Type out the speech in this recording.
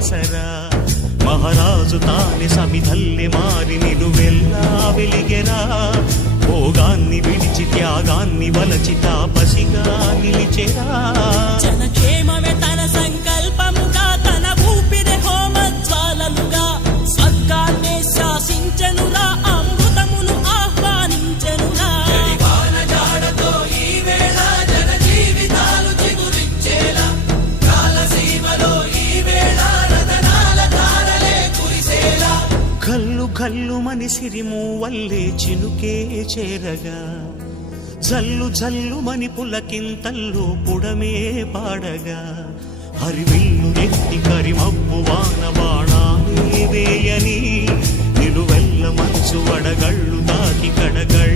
ఆసరా మహారాజు తానే సమిధల్లె మారి నిలువెల్లా వెలిగెరా భోగాన్ని విడిచి త్యాగాన్ని వలచి తాపసిగా నిలిచెరా జనక్షేమమే తన సంకల్పముగా తన ఊపిరి హోమజ్వాలలుగా స్వర్గాన్నే శాసించెనురా అమృతమును ఆహ్వానించెనురా జాడతో ఈ వేళ జన జీవితాలు చిగురించేలా కాలసీమలో ఈ వేళ రతనాల ధారలే కురిసేలా కల్లు కల్లు మని సిరిము వల్లే చినుకే చేరగా జల్లు జల్లు మని పులకింతల్లు పుడమే పాడగా హరివిల్లు నెత్తి కరిమబ్బు వాన బాణాలే వేయని నిలువెల్ల మనసు వడగళ్ళు తాకి కడగళ్ళ